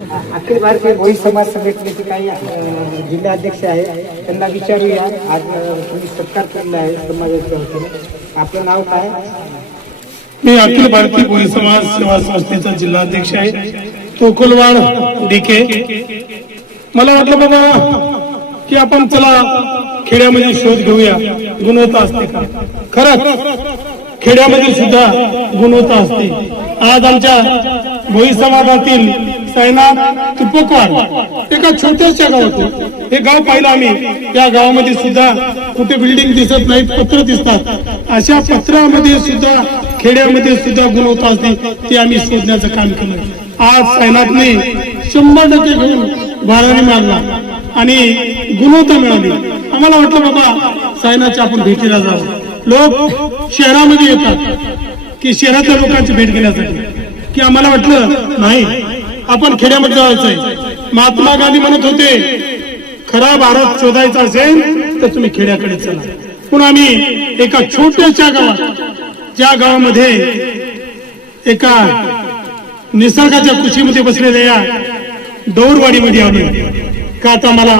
अखिल भारतीय भोई समाज संघटनेचे काही जिल्हाध्यक्ष आहे, त्यांना विचारूया. आज तुम्ही सत्कार केलेला आहे समाजाच्या वतीने, आपलं नाव काय? मी अखिल भारतीय भोई समाज सेवा संस्थेचा जिल्हाध्यक्ष आहे, तोकुलवाड डीके. मला वाटलं बाबा की आपण चला खेड्यामध्ये शोध घेऊया, गुणवत्ता असते का. खरंच खेड्यामध्ये सुद्धा गुणवत्ता असते. आज आमच्या भोई समाजातील साईनाथ तुपकवाड एका छोट्याशा गावातून हे गाव पाहिलं आम्ही. त्या गावामध्ये सुद्धा कुठे बिल्डिंग दिसत नाहीत, पत्र दिसतात. अशा पत्रामध्ये सुद्धा खेड्यामध्ये सुद्धा गुणवत्ता असते, ते आम्ही शोधण्याचं काम केलं. आज साईनाथने 100% घेऊन भाराने मारला आणि गुणवत्ता मिळाली. आम्हाला वाटलं बाबा साईनाथच्या आपण भेटीला जावं. लोक शहरामध्ये येतात की शहरातल्या लोकांची भेट घेण्यासाठी, की आम्हाला वाटलं नाही आपण खेड्यामध्ये जायचंय. महात्मा गांधी म्हणत होते खरा भारत शोधायचा असेल तर तुम्ही खेड्याकडे चला. पण आम्ही एका छोट्याशा गावात, ज्या गावामध्ये एका निसर्गाच्या कुशीमध्ये बसलेल्या या दौरवाडीमध्ये आलोय. का आता मला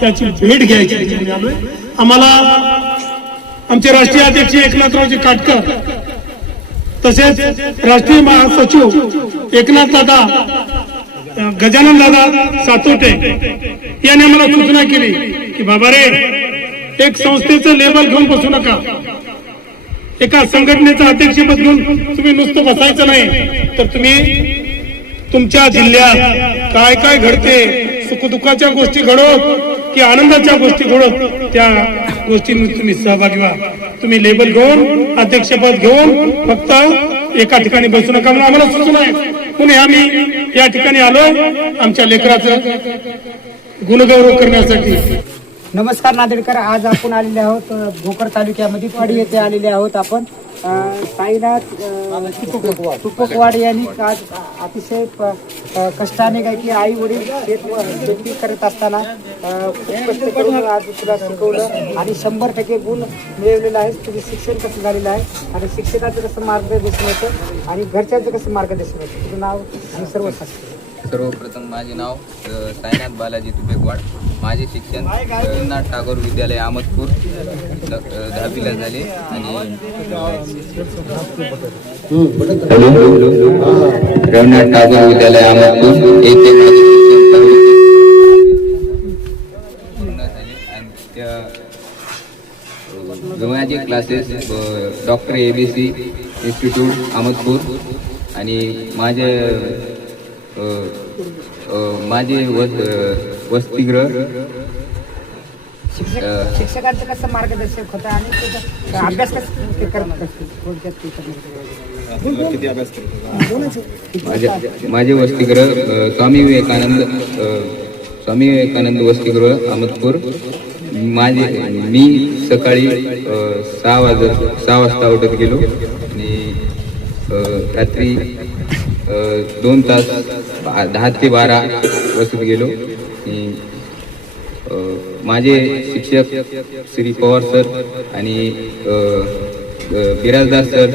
त्याची भेट घ्यायची आलोय. आम्हाला आमचे राष्ट्रीय अध्यक्ष एकनाथरावजी काटकर, तसेच राष्ट्रीय महासचिव एकनाथ दादा, गजानन दादा सातोटे यांनी आम्हाला सूचना केली की बाबा रे, एक संस्थेचं लेबल घेऊन बसू नका. एका संघटनेचं अध्यक्षपद घेऊन तुम्ही नुसतं बसायचं नाही, तर तुम्ही तुमच्या जिल्ह्यात काय काय घडते, सुखदुःखाच्या गोष्टी घडत की आनंदाच्या गोष्टी घडत, त्या गोष्टींमध्ये तुम्ही सहभागी व्हा. तुम्ही लेबल घेऊन, अध्यक्षपद घेऊन फक्त एका ठिकाणी बसू नका म्हणून आम्हाला सूचना आहे. म्हणून आम्ही या ठिकाणी आलो आमच्या लेकराचं गुणगौरव करण्यासाठी. नमस्कार नांदेडकर, आज आपण आलेले आहोत भोकर तालुक्यामध्ये वाडी येथे आलेले आहोत आपण. साईनाथ तुपकवाड यांनी आज अतिशय कष्टाने काय की आई वडील शेती करत असताना खूप कष्ट करून आज तुला शिकवलं आणि 100% गुण मिळवलेला आहे. तुझे शिक्षण कसं झालेलं आहे आणि शिक्षकाचं कसं मार्गदर्शन होतं आणि घरच्यांचं कसं मार्गदर्शन होतं, तुझं नाव आणि सर्व सांग. सर्वप्रथम माझे नाव साईनाथ बालाजी तुपेकवाड. माझे शिक्षण रवींद्रनाथ टागोर विद्यालय अहमदपूर 10वीला झाले आणि रवींद्रनाथ टागोर विद्यालय अहमदपूर येथे पूर्ण झाले. आणि माझे classes doctor ABC institute Ahmadpur आणि माझे वसतिगृह. शिक्षकांचं कसं मार्गदर्शक होतं आणि अभ्यास कसं करत माझे वसतिगृह स्वामी विवेकानंद वसतिगृह अहमदपूर. मी सकाळी 6 वाजता उठत गेलो आणि रात्री 2 तास 10 ते 12 बसत गेलो. माझे शिक्षक श्री पवार सर आणि बिराजदार सर,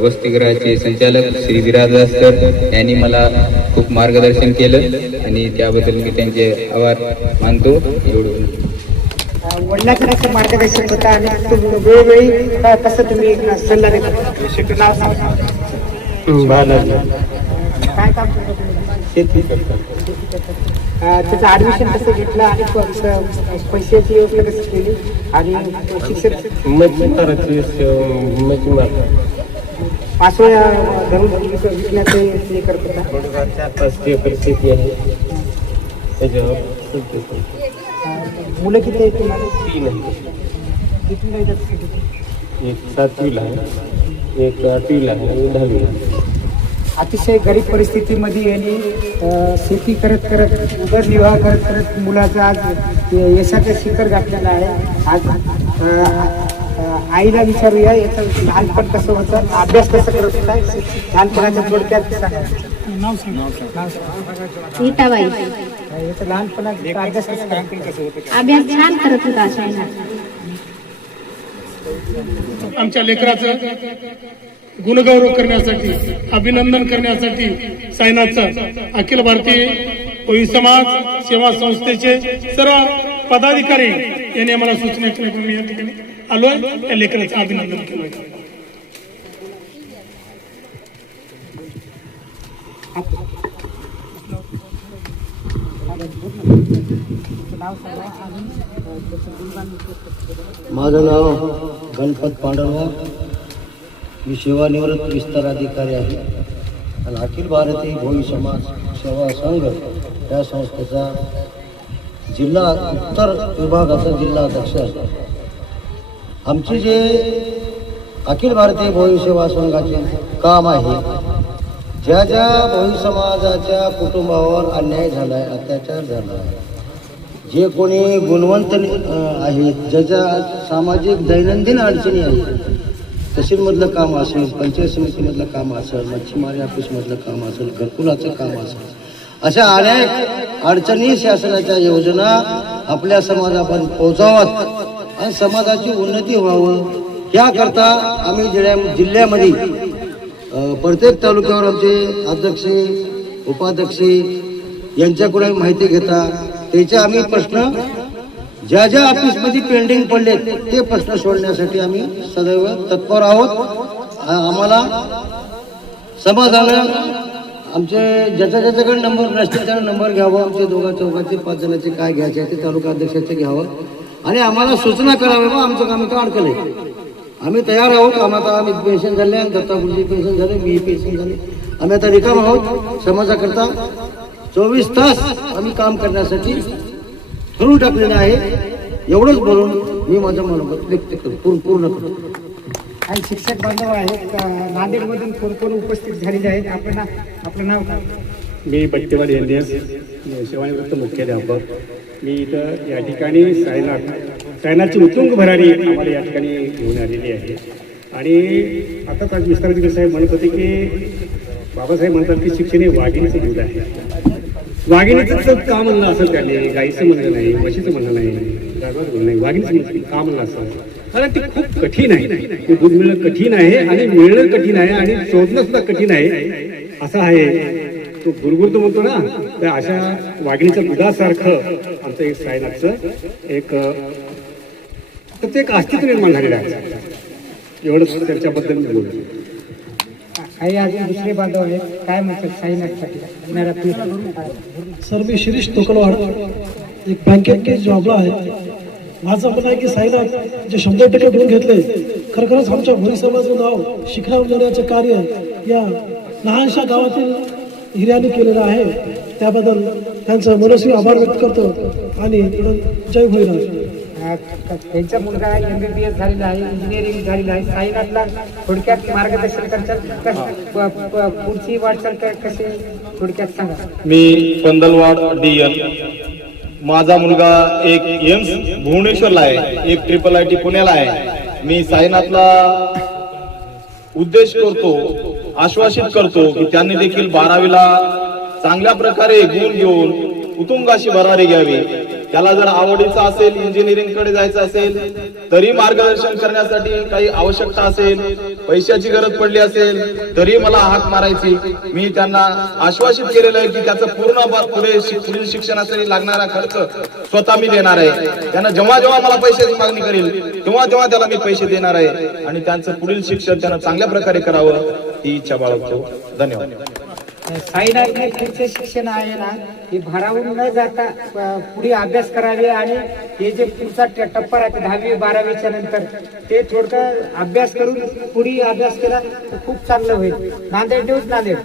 वसतिगृहाचे संचालक श्री बिराजदार सर यांनी मला खूप मार्गदर्शन केलं आणि त्याबद्दल मी त्यांचे आभार मानतो. वडिलांचं कसं मार्गदर्शन होतं आणि वेळोवेळी कसं तुम्ही सल्ला देता? काय काम करता तुम्ही? त्याचं ऍडमिशन कसं घेतलं आणि पैशाची व्यवस्था कशी केली आणि शिक्षण पाचव्या धरून विकण्याचं हे करत होता. 4-5 परिस्थिती आहे त्याच्यावर. मुलं किती आहेत तुम्हाला? 3 आहे. किती येतात? एक 7वीला आहे, एक 8वीला आहे आणि 10वीला. अतिशय गरीब परिस्थितीमध्ये यांनी शेती करत करत उदरनिर्वाह करत करत मुलाचं आज यशाचं शिखर गाठलेलं आहे. आज आईला विचारूया याचं लहानपण कसं होतं, अभ्यास कसं करत होता, लहानपणाच्या थोडक्यात सांगा. नीताबाई याचं लहानपणाचा अभ्यास कसं होतं? अभ्यास छान करत होता साईनाथ. आमच्या लेकराचं गुणगौरव करण्यासाठी, अभिनंदन करण्यासाठी साईनाथचं अखिल भारतीय कोळी समाज सेवा संस्थेचे सर्व पदाधिकारी यांनी आम्हाला सूचना केल्यामुळे मी या ठिकाणी आलोय. त्या लेकराचं अभिनंदन केलंय. माझं नाव गणपत पांडुरंग, मी सेवानिवृत्त विस्तार अधिकारी आहे आणि अखिल भारतीय भोई समाज सेवा संघ या संस्थेचा जिल्हा उत्तर विभागाचा जिल्हा अध्यक्ष आहे. आमचे जे अखिल भारतीय भोई सेवा संघाचे काम आहे, ज्या ज्या भोई समाजाच्या कुटुंबावर अन्याय झाला आहे, अत्याचार झाला आहे, जे कोणी गुणवंत आहेत, ज्याच्या सामाजिक दैनंदिन अडचणी आहेत, तहसीलमधलं काम असेल, पंचायत समितीमधलं काम असेल, मच्छीमारी ऑफिसमधलं काम असेल, घरकुलाचं काम असेल, अशा अनेक अडचणी शासनाच्या योजना आपल्या समाजापर्यंत पोहोचाव्यात आणि समाजाची उन्नती व्हावं याकरता आम्ही जिल्ह्यामध्ये प्रत्येक तालुक्यावर आमचे अध्यक्ष उपाध्यक्ष यांच्याकडे माहिती घेता त्याचे आम्ही प्रश्न ज्या ज्या ऑफिसमध्ये पेंडिंग पडले ते प्रश्न सोडण्यासाठी आम्ही सदैव तत्पर आहोत. आम्हाला समाजानं आमचे ज्याच्याकडे नंबर नसतील त्याला नंबर घ्यावा, आमचे दोघा चौघाचे 5 जणांचे काय घ्यायचे ते तालुका अध्यक्षाचे घ्यावं आणि आम्हाला सूचना करावी बा आमचं काम इथं अडकलं आहे. आम्ही तयार आहोत. आम्ही पेन्शन झाले, दत्ता गुरुजी पेन्शन झाले, मी पेन्शन झाले, आम्ही आता रिकाम आहोत. समाजाकरता 24 तास आम्ही काम करण्यासाठी ठरवून टाकलेलं आहे. एवढंच बोलून मी माझं मनोगत व्यक्त करतो, पूर्ण करतो. काही शिक्षक बांधव आहेत नांदेडमधून कोण उपस्थित झालेले आहेत. आपलं नाव काय? मी बट्टेवाड NDS सेवानिवृत्त मुख्याध्यापक. मी इथं या ठिकाणी सायनाथची उत्तुंग भरारी आम्हाला या ठिकाणी घेऊन आलेली आहे. आणि आता विस्तारधिकारी साहेब म्हणत होते की बाबासाहेब म्हणतात की शिक्षण हे वाघिणीचं दूध आहे. वाघिणीचं का म्हणलं असेल त्याने, गाईचं म्हणलं नाही, म्हशीचं म्हणलं नाही, गाढवाचं म्हणलं नाही, वाघिणीचं का म्हणलं असेल कारण ते खूप कठीण आहे. ते दूध मिळणं कठीण आहे आणि मिळणं कठीण आहे आणि शोधणं सुद्धा कठीण आहे. असं आहे तो गुरगुरतो म्हणतो ना, तर अशा वाघिणीच्या दुधासारखं आमचं एक सायनाथचं एक तर ते एक अस्तित्व निर्माण झालेलं आहे. एवढंच त्याच्याबद्दल मी बोलतो. काही अजून दुसरे बांधव आहेत, काय म्हणतात साईनाथसाठी? सर, मी शिरीष तोकलवाड, एक बँकेत जॉबला आहे. माझं म्हणणं आहे की साईनाथ जे 100% गुण घेतले, खरोखरच आमच्या भोई समाजाचं नाव शिखरावर नेण्याचं कार्य या लहानशा गावातील हिऱ्याने केलेलं आहे. त्याबद्दल त्यांचं मनस्वी आभार व्यक्त करतो आणि जय भोईराज. त्यांचा मुलगा MBBS झालेला आहे, इंजिनिअरिंग झालेलं आहे. साईनाथला थोडक्यात मार्गदर्शन करतात, पुढची वाटचाल कशी थोडक्यात सांगा. मी पंदलवाड DN. माझा मुलगा एक एम्स भुवनेश्वरला आहे, एक IIIT पुण्याला आहे. मी साईनाथला उद्देश करतो, आश्वासित करतो की त्यांनी देखील 12वीला चांगल्या प्रकारे गुण घेऊन उत्तुंग अशी भरारी घ्यावी. त्याला जर आवडीचं असेल, इंजिनिअरिंग कडे जायचं असेल तरी मार्गदर्शन करण्यासाठी काही आवश्यकता असेल, पैशाची गरज पडली असेल तरी मला हाक मारायची. मी त्यांना आश्वासित केलेलं आहे की त्याचं पूर्ण पुढील शिक्षणासाठी लागणारा खर्च स्वतः मी देणार आहे. त्यांना जेव्हा जेव्हा मला पैशाची मागणी करेल तेव्हा तेव्हा त्याला मी पैसे देणार आहे आणि त्यांचं पुढील शिक्षण त्यांना चांगल्या प्रकारे करावं ही इच्छा बाळगतो. धन्यवाद. साईनाथने पुढचे शिक्षण आहे ना हे भारावून न जाता पुढे अभ्यास करावे आणि हे जे पुढचा टप्पा राहते 10वी 12वीच्या नंतर ते थोडं अभ्यास करून पुढे अभ्यास केला तर खूप चांगलं होईल. नांदेड न्यूज, नांदेड.